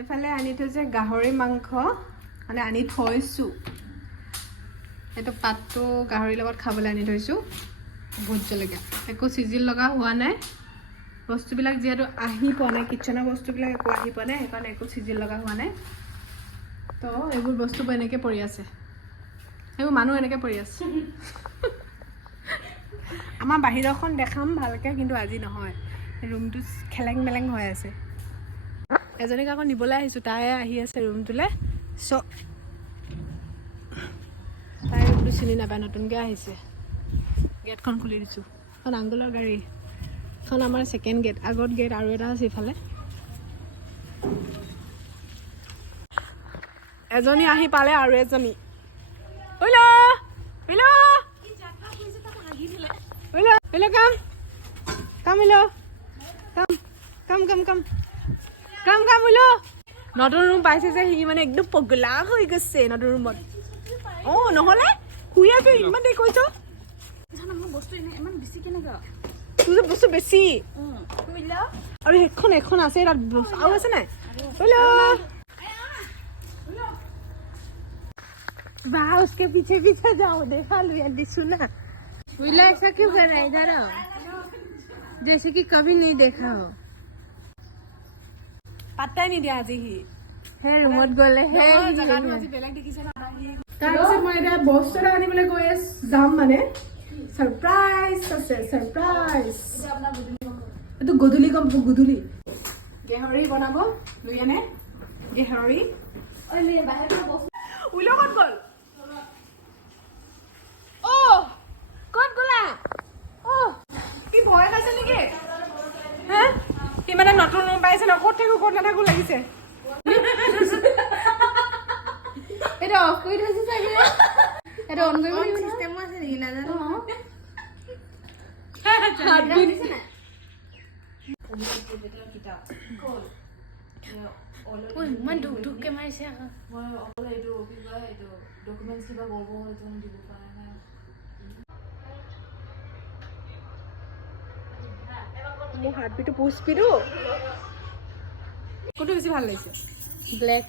এফালে আনি থৈছে গাহৰি মাংস মানে আনি থৈছোঁ এইটো পাতটো গাহৰিৰ লগত খাবলৈ আনি থৈছোঁ ভোট জলকীয়া একো চিজিল লগা হোৱা নাই বস্তুবিলাক যিহেতু আহি পোৱা নাই কিচেনৰ বস্তুবিলাক একো আহি পোৱা নাই সেইকাৰণে একো চিজিল লগা হোৱা নাই তো এইবোৰ বস্তুবোৰ এনেকৈ পৰি আছে এইবোৰ মানুহ এনেকৈ পৰি আছে আমাৰ বাহিৰখন দেখাম ভালকৈ কিন্তু আজি নহয় ৰুমটো খেলেং মেলেং হৈ আছে এজনীক আকৌ নিবলৈ আহিছোঁ তাই আহি আছে ৰুমটোলৈ তাই ৰুমটো চিনি নাপায় নতুনকৈ আহিছে গেটখন খুলি দিছোঁ এখন আংগুলৰ গাড়ী এখন আমাৰ ছেকেণ্ড গেট আগত গেট আৰু এটা আছে ইফালে এজনী আহি পালে আৰু এজনী নতুন ৰুম পাইছে যে সি মানে একদম পগলা হৈ গৈছে নতুন ৰুমত অঁ নহ'লে শুই আছো ইমান দেৰি কৈছ তোৰ যে বস্তু বেছি আৰু সেইখন এখন আছে তাত আৰু আছে নাই वाह उसके पीछे पीछे जाओ देखा लिया सुना उला ऐसा क्यों कर रहा है इधर जैसे कि कभी नहीं देखा हो पता नहीं दिया आज ही हे रिमोट गले हे जगानो আজি বেলেগ দেখিছে না তাৰপিছত মই এটা বস্তু এটা আনিবলৈ গৈ যাম মানে সাৰপ্ৰাইজ আছে সাৰপ্ৰাইজ এইটো গধুলি কম গধুলি গেহৰি বনাব লুইয়ানে গেহৰি ওই মে বাহিৰ বস্তু উলো কত গল কত গলা কি ভয় খাইছে নেকি হা কি মানে নতুন ৰুম পাইছে না ক'ত থাকো ক'ত নাথাকো লাগিছে এটা অফ কৰি থৈছে চাগে এটা অন কৰিব সিস্টেম আছে নেকি নাজানো দিছে না ওই মান ধুক ধুক কে মাৰিছে আকৌ মই অকলে এইটো কি কয় এইটো ডকুমেন্টছ কিবা গল্প হয়তো দিব পৰা নাই মোৰ হাৰ্টবিটটো বহুত স্পীডো কোনটো বেছি ভাল লাগিছে ব্লেক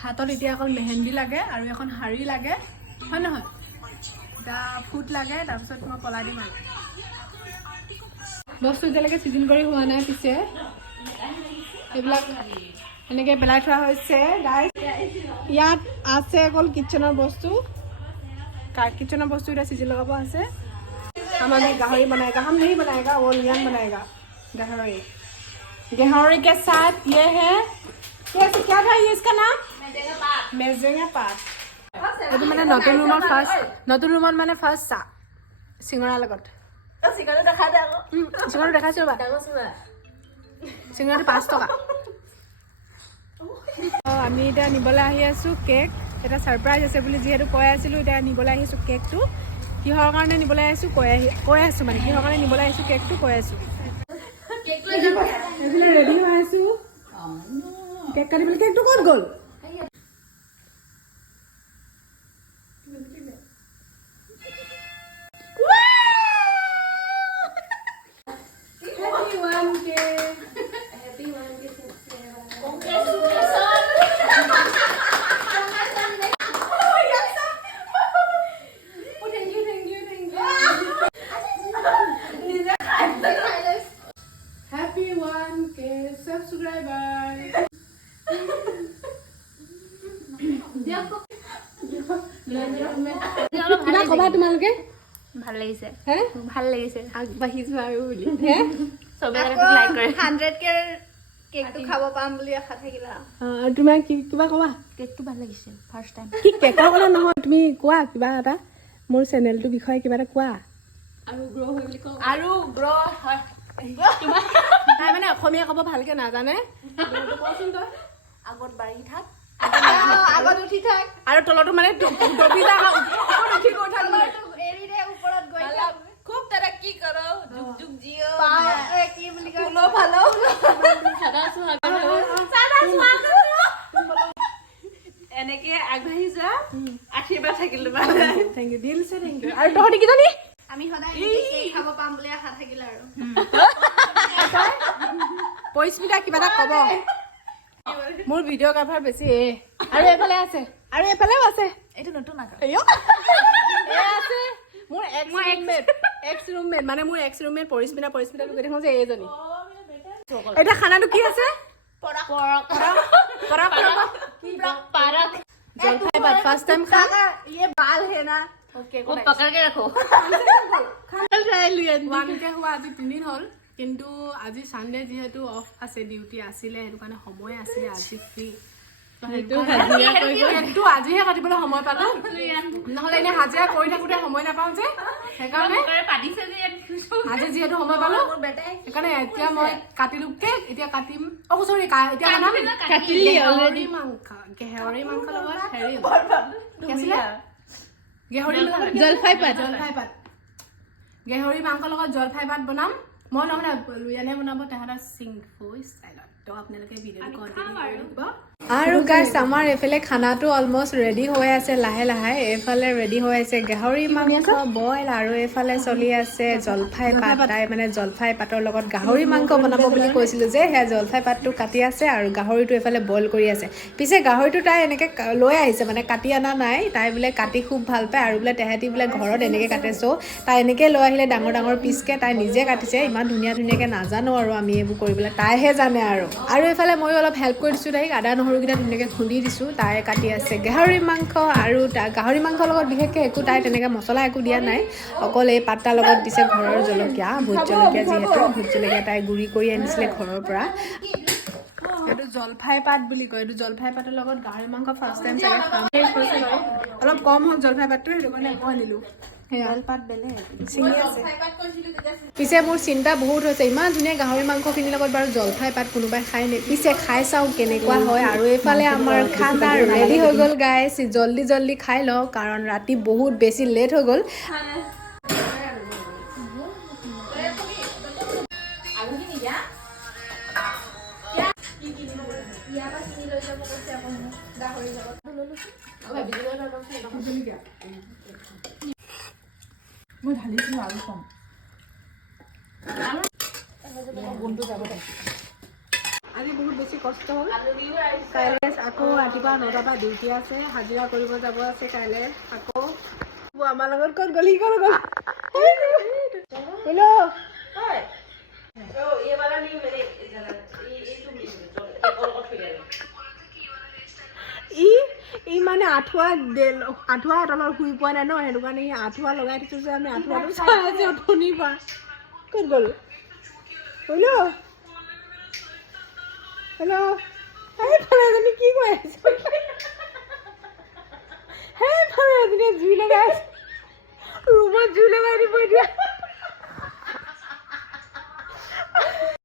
হাতত এতিয়া অকল মেহেন্দি লাগে আৰু এখন শাৰী লাগে হয় নহয় এটা ফুট লাগে তাৰপিছত মই পলাই দিম আৰু বস্তু এতিয়ালৈকে চিজন কৰি হোৱা নাই পিছে এইবিলাক এনেকৈ পেলাই থোৱা হৈছে গাইজ ইয়াত আছে অকল কিচেনৰ বস্তু किचन वस्तु इधर सीजन लगा है हमारे गाहरी बनाएगा हम नहीं बनाएगा वो लियान बनाएगा गाहरी गाहरी के साथ ये है कैसे क्या था ये इसका नाम मेजेंगा पात ये मैंने नतुन रूमत माने फर्स्ट सा सिंगरा लगत सिंगरा देखा दे सिंगरा देखा छबा सिंगरा 5 टका আমি এটা নিবলৈ আহি আছো কেক এটা সারপ্রাইজ আছে বুলি যেহেতু কৈ আছিলো এটা নিবলৈ আহিছো কেকটো কিহৰ কাৰণে নিবলৈ আহিছো কৈ আছো মানে কিহৰ কাৰণে নিবলৈ আহিছো কেকটো কৈ আছো কেক লৈ যাব এফালে ৰেডি হৈ আছো কেক কাটিবলৈ কেকটো ক'ত গ'ল তোমালোকে ভাল লাগিছে ভাল লাগিছে আগবাঢ়িছো আৰু বুলি সবে লাইক কৰে 100 কে কেকটো খাব পাম বুলি আশা থাকিলা তুমি কিবা কবা কেকটো ভাল লাগিছে ফাৰ্স্ট টাইম কি কেকৰ কথা নহয় তুমি কোৱা কিবা এটা মোৰ চেনেলটো বিষয়ে কিবা এটা কোৱা আৰু গ্ৰো হৈ বুলি কও আৰু গ্ৰো হয় কিবা তাই মানে অসমীয়া ক'ব ভালকে নাজানে কোৱাচোন তই আগত বাঢ়ি থাক আগত উঠি থাক আৰু তলটো মানে ডবি যা ওপৰত উঠি গৈ থাক এৰি দে ওপৰত গৈ থাক খুব तरक्की करो जुग जुग जियो কি বুলি কয় ফুলো ভালো সাদা সুহাগ এনেকে আগবাঢ়ি যা আশীৰ্বাদ থাকিল তোমাৰ থ্যাংক ইউ দিল সে থ্যাংক ইউ আৰু তহঁতি কি জানি আমি সদায় কেক খাব পাম বুলি খা থাকিলা আৰু পৰিস্মিতা কিবা এটা ক'ব মোৰ ভিডিঅ' কভাৰ বেছি আৰু এইফালে আছে আৰু এইফালেও আছে এইটো নতুন আকা আছে মোৰ এক্স ৰুমমেট মানে মোৰ এক্স ৰুমমেট পৰিস্মিতা লোকে দেখোন যে এইজনী এটা খানাটো কি আছে জলফাই ভাত ফাৰ্ষ্ট টাইম খাম ये बाल है ना ओके वो पकड़ के रखो ওৱানকে হোৱা আজি 3 দিন হ'ল কিন্তু আজি সানডে যেহেতু অফ আছে ডিউটি আছিলে সেইটো কাৰণে সময় আছিলে আজি ফ্ৰী সেইটো আজিহে কাটিবলৈ সময় পালো নহ'লে এনে হাজিৰা কৰি থাকোঁতে সময় নাপাওঁ যে সেইকাৰণে আজি যিহেতু সময় পালো সেইকাৰণে এতিয়া মই কাটিলো কেক এতিয়া কাটিম চৰি এতিয়া বনাম গাহৰি মাংস লগত হেৰি কি আছিলে জলফাই পাত গাহৰি মাংসৰ লগত জলফাই পাত বনাম মই নহ'লে লুইয়ানে বনাব তাহাঁতৰ চিংফু ষ্টাইলত তো আপোনালোকে ভিডিঅ'টো কণ্টিনিউ কৰি দিব আৰু গাইছ আমাৰ এইফালে খানাটো অলমষ্ট ৰেডি হৈ আছে লাহে লাহে এইফালে ৰেডি হৈ আছে গাহৰি মাংস বইল আৰু এইফালে চলি আছে জলফাই পাত তাই মানে জলফাই পাতৰ লগত গাহৰি মাংস বনাব বুলি কৈছিলোঁ যে সেয়া জলফাই পাতটো কাটি আছে আৰু গাহৰিটো এইফালে বইল কৰি আছে পিছে গাহৰিটো তাই এনেকৈ লৈ আহিছে মানে কাটি অনা নাই তাই বোলে কাটি খুব ভাল পায় আৰু বোলে তেহেঁতি বোলে ঘৰত এনেকৈ কাটে চ' তাই এনেকৈ লৈ আহিলে ডাঙৰ ডাঙৰ পিচকৈ তাই নিজে কাটিছে ইমান ধুনীয়াকৈ নাজানো আৰু আমি এইবোৰ কৰিবলৈ তাইহে জানে আৰু এইফালে ময়ো অলপ হেল্প কৰি দিছোঁ তাইক আদা নহৰুকেইটা ধুনীয়াকৈ খুন্দি দিছোঁ তাই কাটি আছে গাহৰি মাংস আৰু গাহৰি মাংসৰ লগত বিশেষকৈ একো তাই তেনেকৈ মছলা একো দিয়া নাই অকল এই পাতটাৰ লগত দিছে ঘৰৰ জলকীয়া ভোট জলকীয়া যিহেতু ভোট জলকীয়া তাই গুড়ি কৰি আনিছিলে ঘৰৰ পৰা এইটো জলফাই পাত বুলি কয় এইটো জলফাই পাতৰ লগত গাহৰি মাংস ফাৰ্ষ্ট টাইম চাগে খাম অলপ কম হ'ল জলফাই পাতটো সেইটো কাৰণে মই আনিলোঁ পাত বেলেগ ছিঙি আছে পিছে মোৰ চিন্তা বহুত হৈছে ইমান ধুনীয়া গাহৰি মাংসখিনিৰ লগত বাৰু জলফাই পাত কোনোবাই খাই নে পিছে খাই চাওঁ কেনেকুৱা হয় আৰু এইফালে আমাৰ খানা ৰেডি হৈ গ'ল গাইছ জল্দি খাই লওঁ কাৰণ ৰাতি বহুত বেছি লেট হৈ গ'ল মই ঢালিছিলোঁ আৰু কম আজি বহুত বেছি কষ্ট হ'ল কাইলৈ আকৌ ৰাতিপুৱা 9টাৰ পৰা ডিউটি আছে হাজিৰা কৰিব যাব আছে কাইলৈ আকৌ আমাৰ লগত ক'ত গ'লি ই মানে আঁঠুৱা তলত শুই পোৱা নাই ন সেইটো কাৰণে ই আঁঠুৱা লগাই দিছোঁ যে আমি আঁঠুৱাটো চাই আছোঁ অথনিৰ পৰা ক'ত গ'ল হেল্ল' সেইফালে এজনী কি কৈ আছে সেইফালে এজনীয়ে জুই লগাই আছে ৰুমত জুই লগাই দিব এতিয়া